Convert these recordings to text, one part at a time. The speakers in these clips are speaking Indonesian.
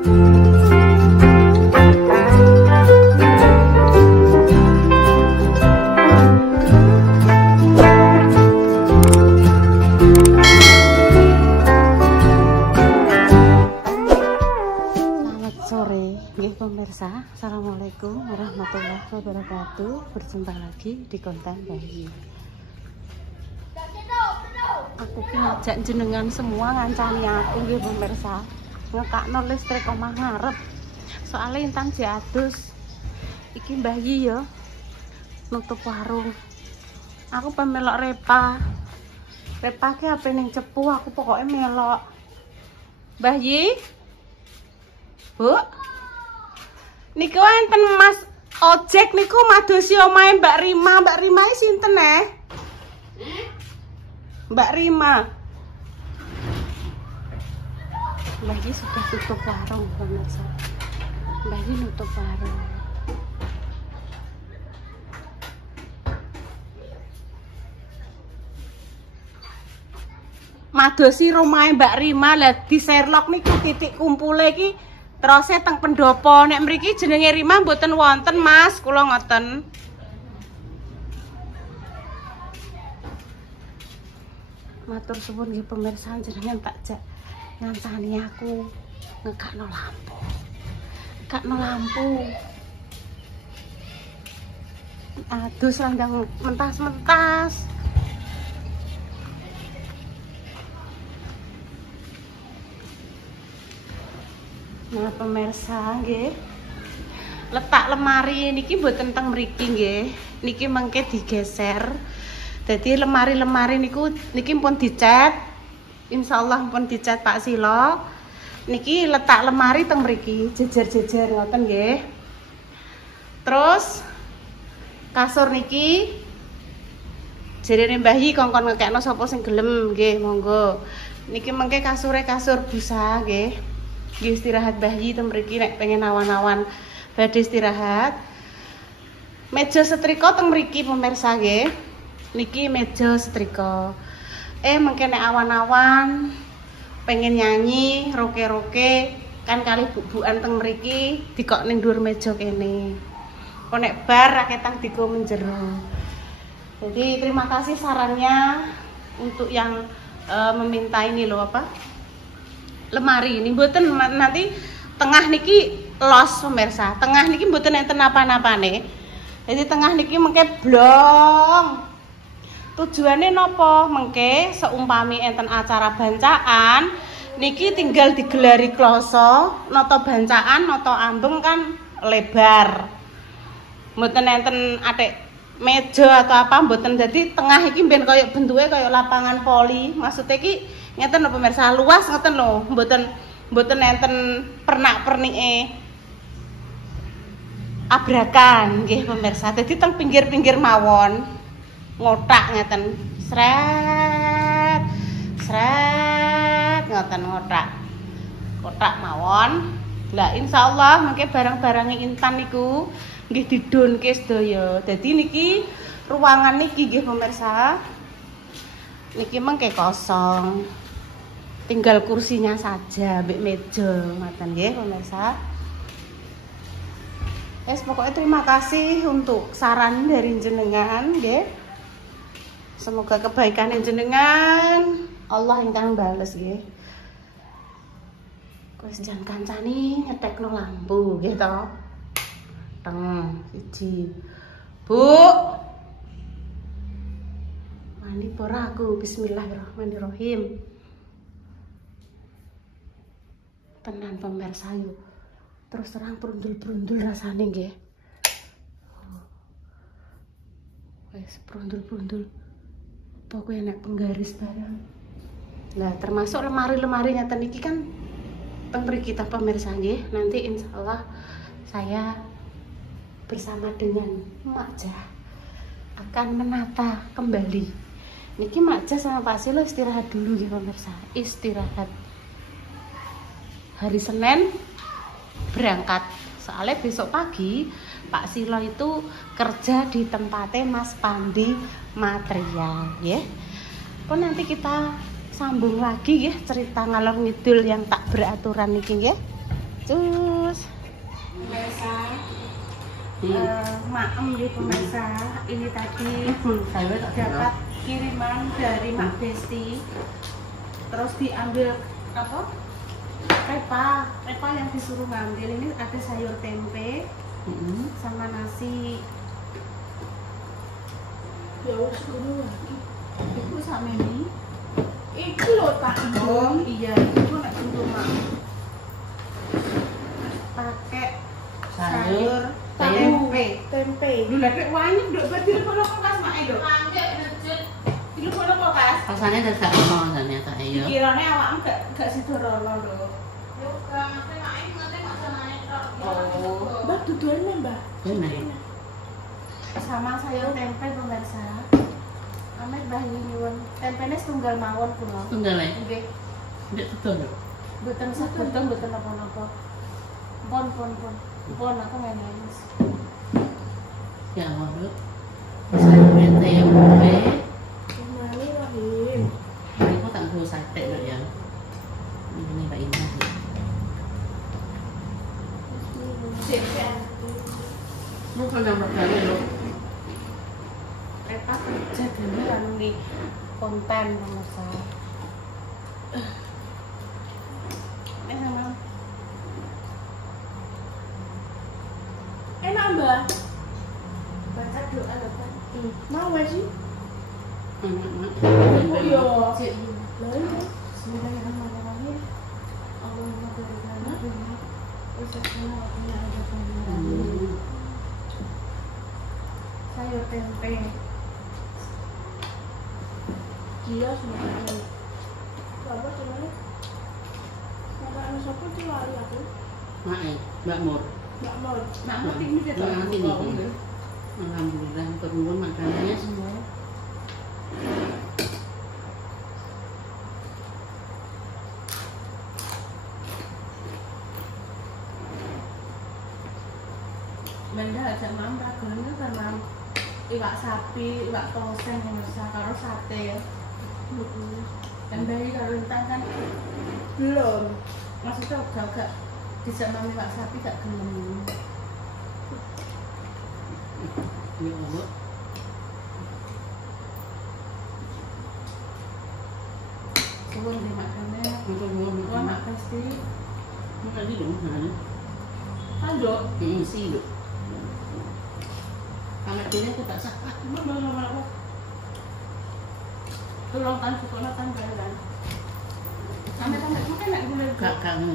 Pemirsa, assalamualaikum warahmatullahi wabarakatuh. Berjumpa lagi di konten Bayi. Aku ngajak jenengan semua ngancani aku nggih pemirsa. Ngekakno listrik omah ngarep. Soalnya intan diadus. Iki Bayi ya nutup warung. Aku pemelok Repa. Repa ki ape ning cepu, aku pokoknya melok. Bayi? Bu? Niku enten Mas ojek niku madosi omahe Mbak Rima. Mbak Rima iki sinten Mbak Rima. Mbak Yi sudah tutup warung pemirsa. Mbak Yi nutup warung. Madosi omahe Mbak Rima lah di Sherlock niku titik kumpule iki. Terus teng pendopo nek mriki jenenge Rima mboten wonten Mas, kula ngoten. Matur suwun nggih pemirsa, jenengan tak jak ngancani aku ngekakno lampu. Ngekakno lampu. Adus landang mentas-mentas. Nah pemirsa nggih, letak lemari niki mboten teng mriki nggih, niki mengke digeser. Jadi lemari-lemari niku niki pun dicat, insyaallah pun dicat Pak Silo. Niki letak lemari teng mriki, jejer-jejer ngoten nggih. Terus kasur niki jerene Mbah Yi kongkon ngekekno sapa sing gelem nggih, monggo. Niki mengke kasure kasur busa nggih. Istirahat Mbah Yi teng mriki nek pengen awan-awan badhe istirahat. Meja setrika teng mriki pemirsa nggih. Niki meja setrika. Mengke nek awan-awan pengen nyanyi roke-roke kan kali bubukan teng mriki dikok ning dhuwur meja kene. Kok nek bar raketang digo menjero. Jadi terima kasih sarannya untuk yang meminta ini loh apa? Lemari ini mboten nanti tengah niki los pemirsa. Tengah niki mboten enten napa-napane. Jadi tengah niki mengke blong. Tujuane napa? Mengke seumpami enten acara bancaan niki tinggal digelari kloso, nata bancaan, nata ambeng kan lebar. Mboten enten atik meja atau apa mboten. Jadi tengah iki ben koyo bentuke koyo lapangan voli. Maksudnya iki ngeten lho pemirsa, luas ngeten lho, mboten enten pernak-pernike abrakan nggih pemirsa. Dadi teng pinggir-pinggir mawon ngotak ngeten. Sret. Sret ngoten ngotak. Kotak mawon. Lah insyaallah mengke barang-barange intan niku nggih didonke sedaya. Dadi niki ruangan niki nggih pemirsa. Niki mengke kosong. Tinggal kursinya saja, mbek meja, ngoten nggih pemirsa. Pokoknya terima kasih untuk saran dari jenengan nggih. Semoga kebaikan jenengan Allah ingkang bales nggih. Wis jan kancani ngetekno lampu nggih to. Teng siji. Bu. Mandi pora aku, bismillahirrahmanirrahim. Tenan pemirsa yuk. Terus terang brundul-brundul rasane nggih. Wes brundul-brundul. Pokoknya nek penggaris barang. Nah, termasuk lemari-lemari ngeten iki kan teng mriki kita pemirsa nggih. Nanti insyaallah saya bersama dengan Mak Jah akan menata kembali. Niki Mak Jah sama Pak Silo istirahat dulu nggih pemirsa. Istirahat. Hari Senin berangkat. Soalnya besok pagi Pak Silo itu kerja di tempatnya Mas Pandi Material ya. Kok nanti kita sambung lagi ya cerita ngalor ngidul yang tak beraturan niki ya. Cus. Pemirsa, maem di pemirsa, ini tadi dapat kiriman dari Mak Besti. Terus diambil apa? Repa yang disuruh ngambil. Ini ada sayur tempe sama nasi. Ya wis ngono lagi. Iku sakmene. Iku lho tak. Oh iya, itu nek untuk mak. Pakai sayur tempe. Lho lek wani nduk berarti lu kulkas mak e, Nduk. Mangke rejet. Iki lu kulkas. Rasane gak ono ternyata ayo. Kirane awakmu gak sidorono, Nduk. Yo gak ngerti mak senane tok. Oh. Mbak duduane, Mbak. Bener. Sama sayur tempe pemirsa. Amet bayi nyuwun. Tempene setunggal mawon kula. Tunggal ae. Nggih. Ndek tetep. Mboten saboten mboten napa-napa. Pon. Pon aku ngene. Ya Allah. Sayur tempe. Mari Rahim. Aku tak go sate lho ya. Ini Pak Indah. Sik. Mau kan nomor kali lho. Repa kerja dulu anu nih konten pemirsa. Sama Enak, Mbak. baca doa lho Pak. Mau sih? Enak. Oh iya. Lah iya. Lah Bismillahirrahmanirrahim. Allahumma barik lana fima razaqtana wa qina adzabannar. Sayur tempe. dia sebenarnya. Apa cuman? Maka anu sapa iki lali aku. Mae, Mbak Mur. Enggak mau. Nak ngerti ini dia tak Nanti buka, nih. nggih. Alhamdulillah turun makanannya semua. Benda aja mam ragone kan mam. Iwak sapi, iwak tosen pemirsa karo sate. Dan bayi karo rentang kan Belum. maksudnya gak bisa mami iwak sapi gak gelem. Ya Allah. Suwun di makane. Untuk gua Wah mak pasti. makan di dong, mana? Kandok. Sih dong. Kalau dia aku tak sah. Mana. Tolong kan suka kan kan. Sampai makan nak gula. Kak kamu.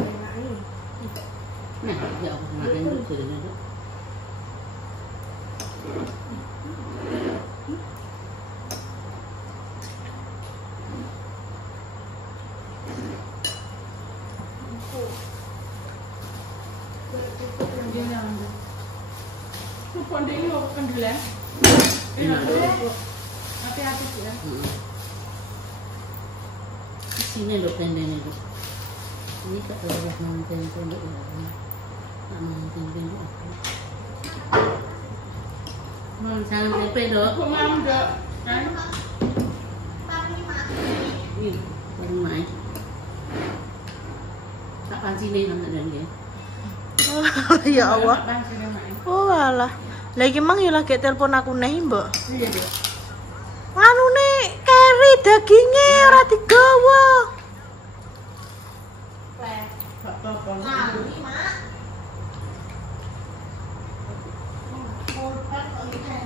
Enak ini. Nah, ya aku makan dulu sudah dong. Dia yang ada. Kupon dia ini mau pendelan. Enak dong. Hati-hati ya. Di sini loh pendeknya tuh. Ini kalau udah mau tempe loh ya. Nak mau tempe loh. Mau salam tempe loh. Aku mau dok. Kan? Ini baru main. Tak panci nih namanya dia. Ya Allah. Oh alah. Lagi mang ya lagi telepon aku nih, Mbak. Iya deh. Anu nih, keri dagingnya ora digawa.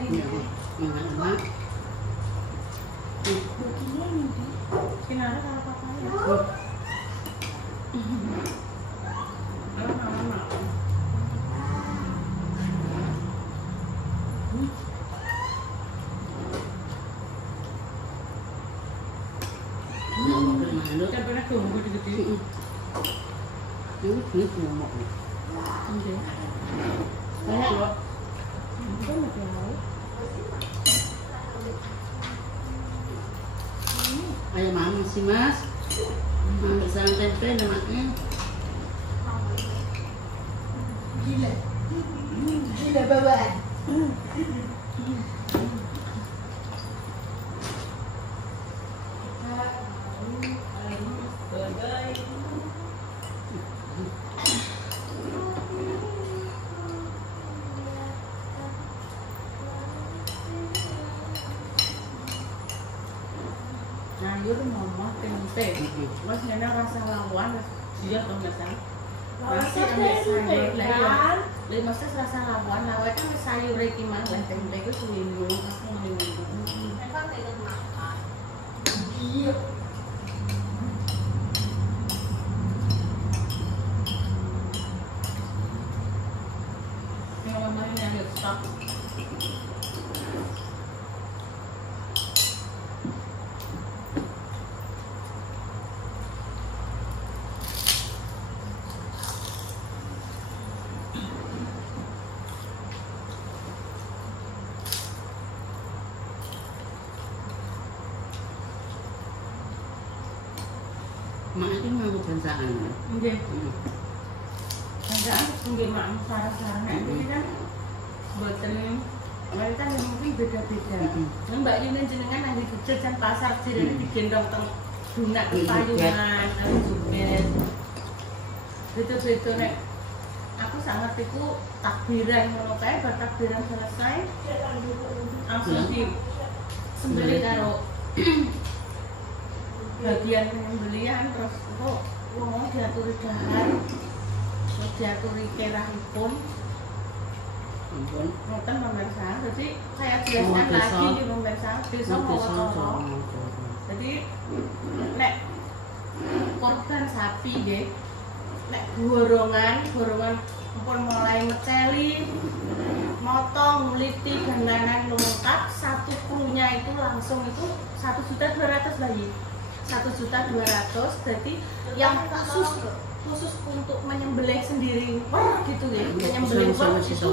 Iya, enak. Begini nih. Kinara kalau papanya. Kan pernah tunggu gede-gede. Ini ngomong. Oke. Banyak loh. Kan ada lauk. Ayah mama sih mas. Ambil salam tempe namanya. Gila bawaan. tempe. Mas ngene rasa lawan dia to mesang. Nasi Rasa ambek tempe sayur lah ya. kan. Lha mesti rasa lawan lawan kan sayur iki mah lah tempe iku seminggu pasti minggu. Memang pengen makan. Iya. Yang mamanya yang stop. Mak itu nganggo bansaan. Nggih. Enggak, nggih mak sarang-sarang iki kan boten mereka kan mungkin beda-beda. Mbak ini jenengan nang di jajan pasar jirene digendong teng dunak payungan, nang jubet. Beda-beda nek aku sak ngertiku takbiran ngono kae bar takbiran selesai langsung di sembelih karo bagian pembelian terus kok ngomong diaturi dahar terus diaturi kerahipun ngoten pemirsa jadi saya jelaskan lagi di pemirsa besok mau tolong jadi nek korban sapi nggih nek gorongan pun mulai ngeceli motong nguliti dan lain-lain lengkap satu krunya itu langsung itu 1.200.000 bayi 1.200.000 jadi yang khusus untuk menyembelih sendiri gitu ya menyembelih itu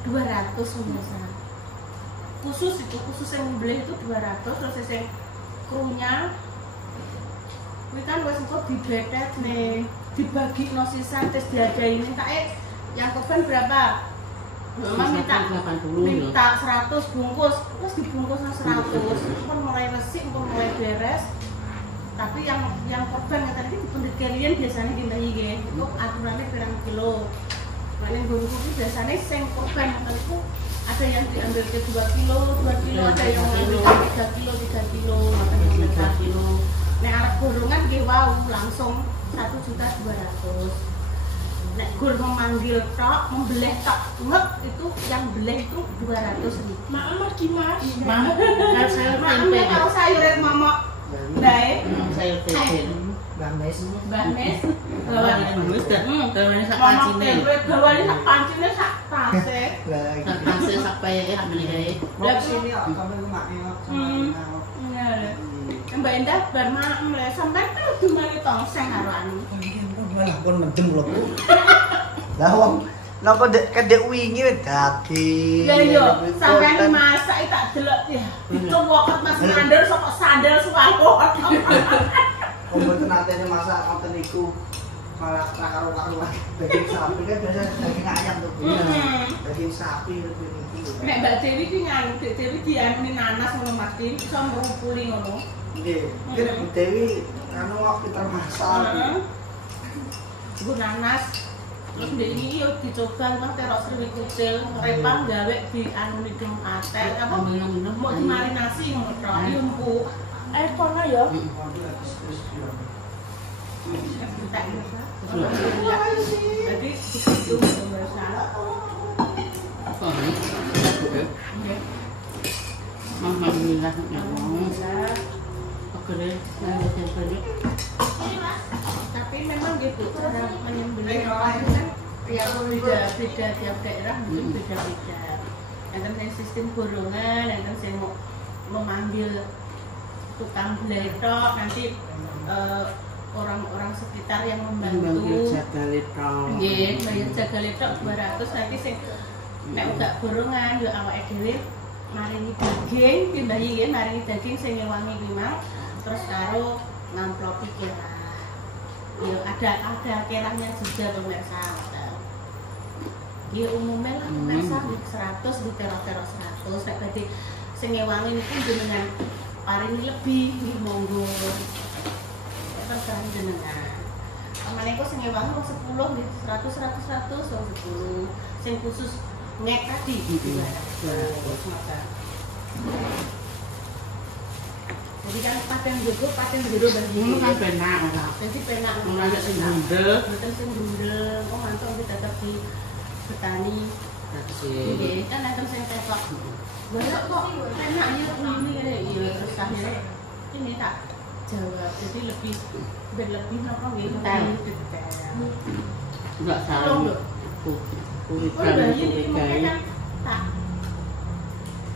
200 pemirsa khusus yang membeli itu 200 terus yang krunya ini kan wes kok dibetet nih dibagi no sisa terus diadain yang korban berapa? Mama minta 100 bungkus terus dibungkus 100 pun mulai resik pun mulai beres tapi yang korban yang tadi pendekarian biasanya dimbayi itu aturannya berapa kilo paling bungkus itu biasanya sing korban itu ada yang diambil ke 2 kilo ada yang ngambil 3 kilo ada yang 3 kilo nek arep gorongan nggih wau langsung 1.200.000 nek gur memanggil tok membelih tok ngep itu yang belih itu 200.000 Maaf Mas. Mak, kan sayur tempe. kalau sayuran momok baik Sayur tempe. Mbak Mes. gawane Gawane sak momok pancine. tempe gawane sak pancine sak tase Sak tase sak payeke sak menikahe. Mau sini kok kamu maknya Mbak Endah bar maem le sampean kan dumani tongseng karo anu lah pun mendem lho. Lah wong napa kedek wingi daging. ya iya sampean masak tak delok ya dicowokot Mas Mandor saka sandal suwakot Mboten nate masak konten niku malah karo-karuan daging sapi kan biasa daging ayam tuh. Daging sapi lebih niku. nek Mbak Dewi ki nganu Dek Dewi dianuni nanas ngono Mas Din iso ngrumpuli ngono Nggih, kene Bu Dewi anu waktu termasal. Bu nanas terus ndek iki yo dicoba nang terok sriwit kucil repang gawe di anu nidung ate apa mau dimarinasi ngono tok empuk Air kono ya. jadi begitu pemirsa Alhamdulillah. Oke deh, tapi memang gitu cara menyembelih hewan kan ya beda tiap daerah mungkin beda-beda enten sing sistem gorongan enten sing mau memanggil tukang bletok nanti orang-orang sekitar yang membantu nggih bayar jaga letok 200 nanti sing nek gak gorongan yo awake dhewe maringi daging timbahi nggih maringi daging sing ngewangi ki mang terus karo ngamplopi kerah ya ada kerahnya juga pemirsa ya umumnya lah pemirsa 100 di terok-terok 100 nek berarti sing ngewangi niku jenengan paringi lebih nggih monggo terserah jenengan amane kok sing ngewangi 10 nggih 100 wong 10 sing khusus ngek tadi 200 maka Jadi kan padang jogo bayi. Ngono kan penak ora. Jadi penak Ora ada sing bundel. Mboten sing bundel. Oh mantap iki tetep di petani. Nggih, kan enten sing ketok. Besok kok enak ya ini ya terus akhirnya ini tak jawab. Jadi lebih berlebih napa nggih detail. Enggak salah. Kulit bayi tak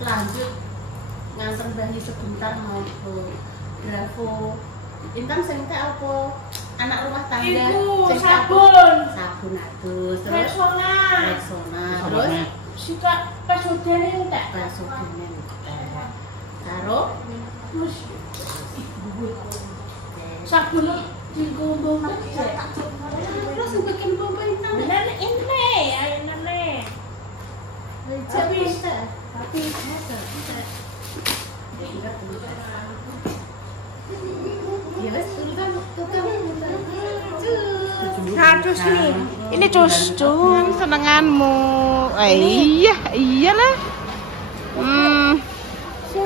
lanjut nganter bayi sebentar mau ke Bravo. Intan sing apa anak rumah tangga Iku sing sabun. sabun atus terus Rexona. terus Sika pasodene entek. pasoknya karo Terus sabun dienggo mbok terus bikin pompa Intan Bener ini, ini. tapi ya wes tukang Ratus nih. Ini cus. senenganmu iyalah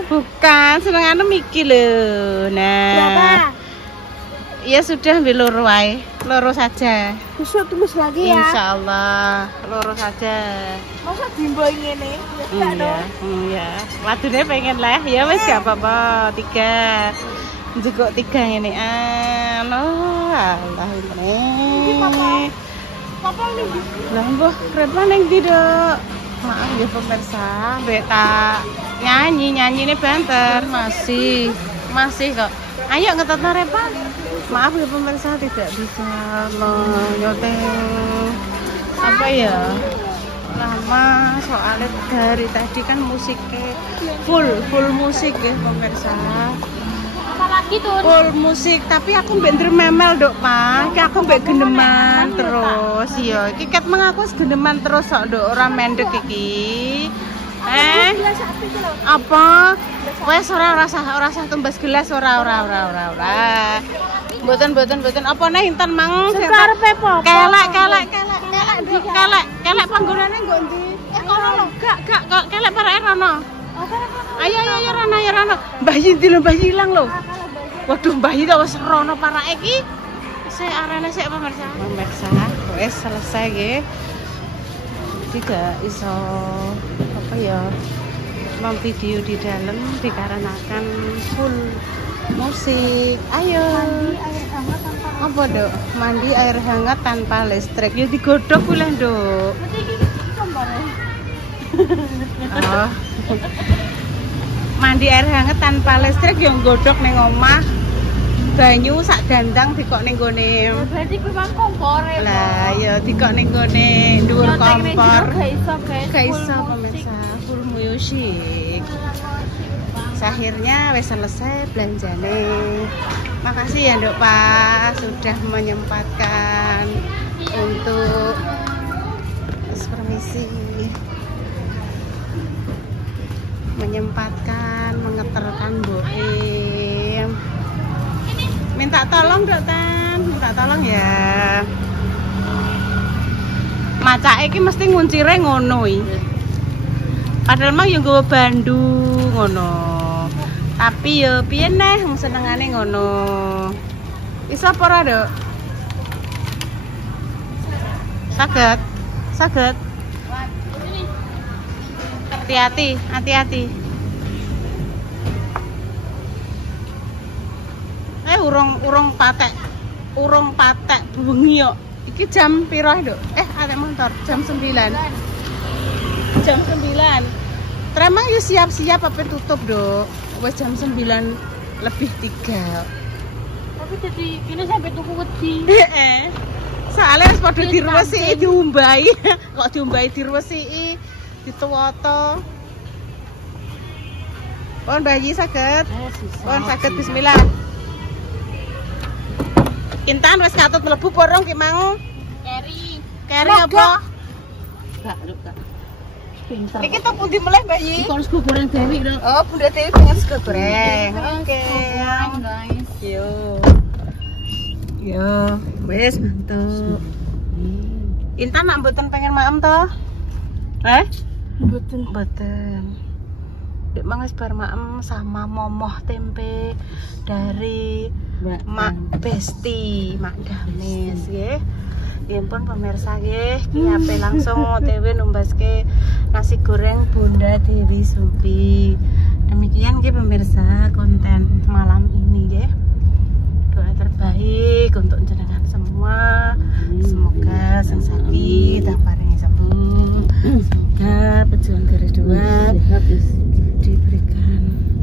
bukan senenganmu Miki lho nah ya sudah loro wae loro saja Besok tulis lagi ya. insyaallah loro saja Masa bimbo ngene? iya wadune pengen lah ya wes gak apa-apa 3 jekok 3 ngene Allah ini Papa nih. lah mbah krepa ning ndi Dok maaf ya pemirsa beta nyanyi ini banter masih kok ayo ngetetno repa maaf ya pemirsa tidak bisa nyoteng apa ya lama soalnya dari tadi kan musiknya full musik ya pemirsa Apalagi tuh. full musik tapi aku mbek ndrememel Dok Pak iki aku mbek geneman terus iya iki ket mengaku geneman terus kok Dok ora mendek iki apa wes ora usah tumbas gelas ora mboten apa neh Intan mang Karepe apa? kelek panggonane nggo ndi kono lho gak kelek parake rono ayo rono bayi ndi lho bayi ilang lho waduh bayi ta wis rono parake iki sik arene sik pemirsa wis selesai nggih tidak iso apa ya video di dalam dikarenakan full musik ayo apa Dok mandi air hangat tanpa listrik ya digodhog kuwi lah Dok oh. Mandi air hangat tanpa listrik yang godhog ning omah banyu sak gandang dikok ning gone Berarti memang kompor ya. lah ya dikok ning gone dhuwur kompor Gak iso pemirsa full musik akhirnya wes selesai belanjane makasih ya Dok Pak sudah menyempatkan untuk permisi menyempatkan mengeterkan Boim minta tolong Dok Tan minta tolong ya macake iki mesti nguncire ngono iki padahal mah yang nggawa bandu ngono tapi ya piye neh wong senengane ngono iso apa ora Dok saged hati-hati urung patek bengi yo iki jam piro Dok ada motor jam 9 tremang yuk siap-siap apa tutup Dok wes jam 9 lebih 3 tapi jadi ini sampai tuku wedi. soalnya harus pada dirwesi diumbai kok diumbai dirwesi dituwoto pon bayi sakit pon sakit bismillah Intan wes katut mlebu porong ki mang keri apa Kak. Pinter. iki to pundi meleh bayi Kalau sego goreng Dewi lho. oh Bunda Dewi pengen sego goreng oke Guys. yo wes mantap Intan nak mboten pengen maem toh Betul. mboten Dek mang wis bar maem sama momoh tempe dari Mak Besti, Mak Gamis nggih. Ya pun pemirsa nggih, ki ape langsung OTW numbaske nasi goreng Bunda Dewi Sumpi. Demikian nggih pemirsa konten malam ini nggih. Doa terbaik untuk jenengan semua. Semoga sang sakit tak paringi sembuh. Semoga pejuang garis 2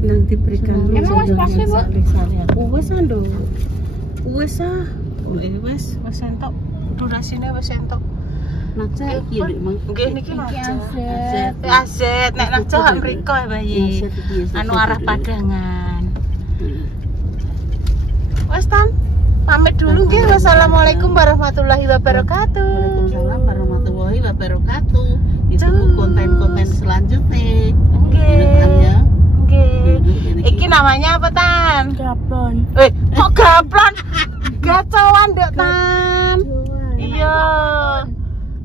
diberikan Emang wis pasti, Bu? Wis ando. Wis wis entuk. Durasine wis entuk. Naca iki Dek Mang. Nggih niki Naca. Azet. Azet nek Naca hak mriko ya bayi. Anu arah Padangan. Wes Tan, pamit dulu nggih. Wassalamualaikum warahmatullahi wabarakatuh. Waalaikumsalam warahmatullahi wabarakatuh. Ditunggu konten-konten selanjutnya. Nggih. Nggih. Iki namanya apa Tan? Gablon. Kok gaplon? Gacoan Dek Tan. Iya.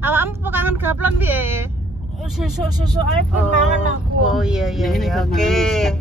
Awakmu kangen gaplon piye? Sesuk-sesuk ae penangan aku. Oh iya iya. Oke.